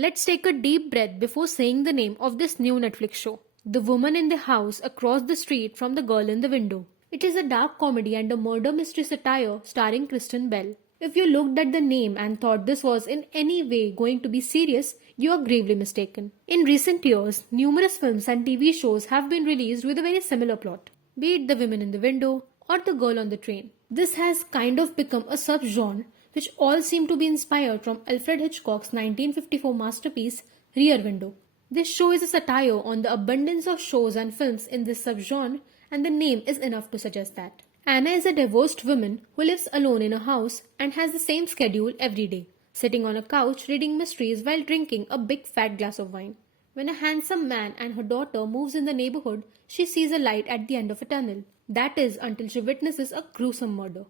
Let's take a deep breath before saying the name of this new Netflix show. The Woman in the House Across the Street from the Girl in the Window. It is a dark comedy and a murder mystery satire starring Kristen Bell. If you looked at the name and thought this was in any way going to be serious, you are gravely mistaken. In recent years, numerous films and TV shows have been released with a very similar plot, be it The Woman in the Window or The Girl on the Train. This has kind of become a subgenre which all seem to be inspired from Alfred Hitchcock's 1954 masterpiece Rear Window. This show is a satire on the abundance of shows and films in this subgenre, and the name is enough to suggest that. Anna is a divorced woman who lives alone in a house and has the same schedule every day, sitting on a couch reading mysteries while drinking a big fat glass of wine. When a handsome man and her daughter moves in the neighborhood, she sees a light at the end of a tunnel. That is until she witnesses a gruesome murder.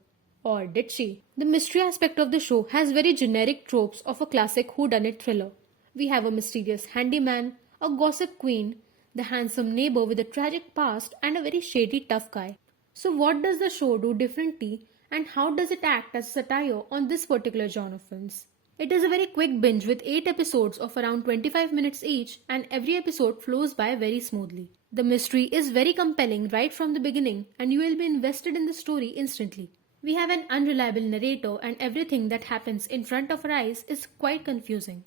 Or did she? The mystery aspect of the show has very generic tropes of a classic whodunit thriller. We have a mysterious handyman, a gossip queen, the handsome neighbor with a tragic past, and a very shady tough guy. So what does the show do differently, and how does it act as satire on this particular genre of films? It is a very quick binge with 8 episodes of around 25 minutes each, and every episode flows by very smoothly. The mystery is very compelling right from the beginning, and you will be invested in the story instantly. We have an unreliable narrator, and everything that happens in front of our eyes is quite confusing.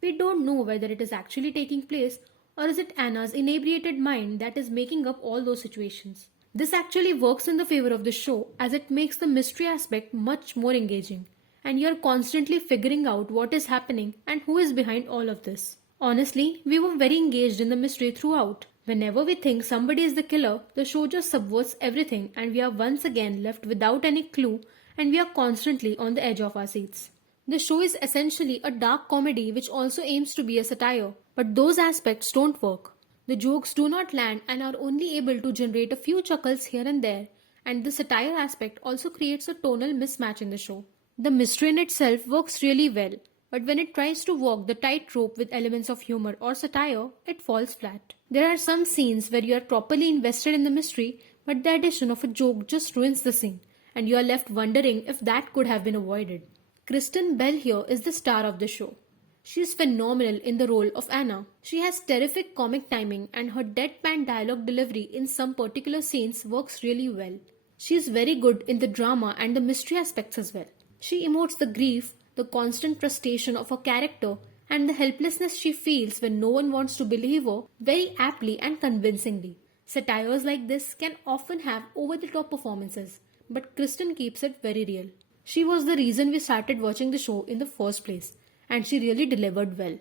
We don't know whether it is actually taking place or is it Anna's inebriated mind that is making up all those situations. This actually works in the favor of the show as it makes the mystery aspect much more engaging, and you're constantly figuring out what is happening and who is behind all of this. Honestly, we were very engaged in the mystery throughout. Whenever we think somebody is the killer, the show just subverts everything and we are once again left without any clue, and we are constantly on the edge of our seats. The show is essentially a dark comedy which also aims to be a satire, but those aspects don't work. The jokes do not land and are only able to generate a few chuckles here and there, and the satire aspect also creates a tonal mismatch in the show. The mystery in itself works really well, but when it tries to walk the tightrope with elements of humor or satire, it falls flat. There are some scenes where you are properly invested in the mystery, but the addition of a joke just ruins the scene, and you are left wondering if that could have been avoided. Kristen Bell here is the star of the show. She is phenomenal in the role of Anna. She has terrific comic timing, and her deadpan dialogue delivery in some particular scenes works really well. She is very good in the drama and the mystery aspects as well. She emotes the grief, the constant frustration of her character, and the helplessness she feels when no one wants to believe her very aptly and convincingly. Satires like this can often have over-the-top performances, but Kristen keeps it very real. She was the reason we started watching the show in the first place, and she really delivered well.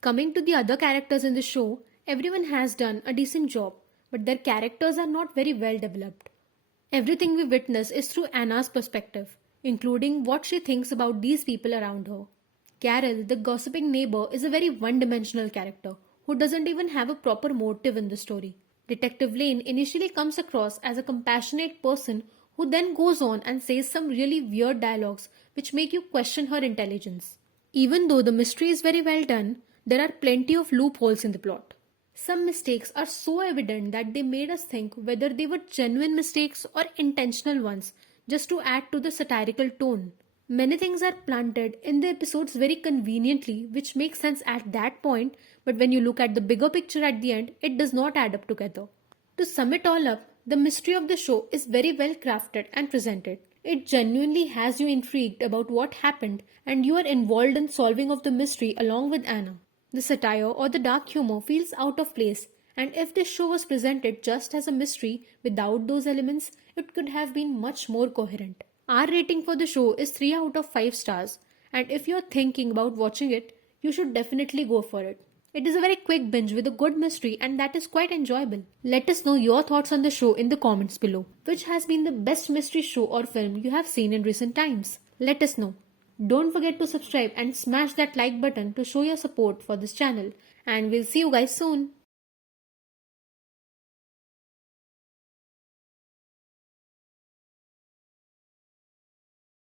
Coming to the other characters in the show, everyone has done a decent job, but their characters are not very well developed. Everything we witness is through Anna's perspective, including what she thinks about these people around her. Carol, the gossiping neighbor, is a very one-dimensional character who doesn't even have a proper motive in the story. Detective Lane initially comes across as a compassionate person who then goes on and says some really weird dialogues which make you question her intelligence. Even though the mystery is very well done, there are plenty of loopholes in the plot. Some mistakes are so evident that they made us think whether they were genuine mistakes or intentional ones, just to add to the satirical tone. Many things are planted in the episodes very conveniently, which makes sense at that point, but when you look at the bigger picture at the end, it does not add up together. To sum it all up, the mystery of the show is very well crafted and presented. It genuinely has you intrigued about what happened, and you are involved in solving of the mystery along with Anna. The satire or the dark humor feels out of place, and if this show was presented just as a mystery without those elements, it could have been much more coherent. Our rating for the show is 3 out of 5 stars, and if you're thinking about watching it, you should definitely go for it. It is a very quick binge with a good mystery, and that is quite enjoyable. Let us know your thoughts on the show in the comments below. Which has been the best mystery show or film you have seen in recent times? Let us know. Don't forget to subscribe and smash that like button to show your support for this channel. And we'll see you guys soon.